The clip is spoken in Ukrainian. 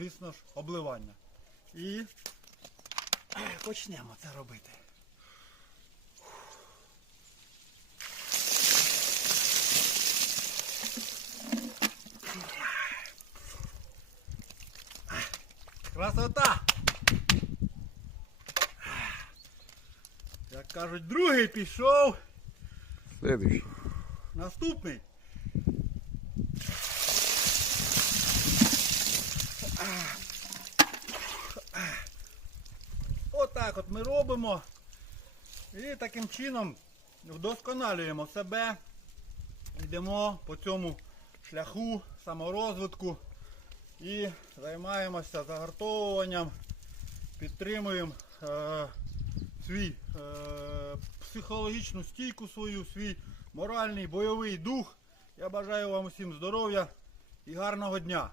звісно ж, обливання. І почнемо це робити. Красота! Як кажуть, другий пішов. Следующий. Наступний. Отак от ми робимо. І таким чином вдосконалюємо себе. Йдемо по цьому шляху саморозвитку і займаємося загартовуванням, підтримуємо е, свій е, психологічну стійку свою, свій моральний бойовий дух. Я бажаю вам усім здоров'я і гарного дня.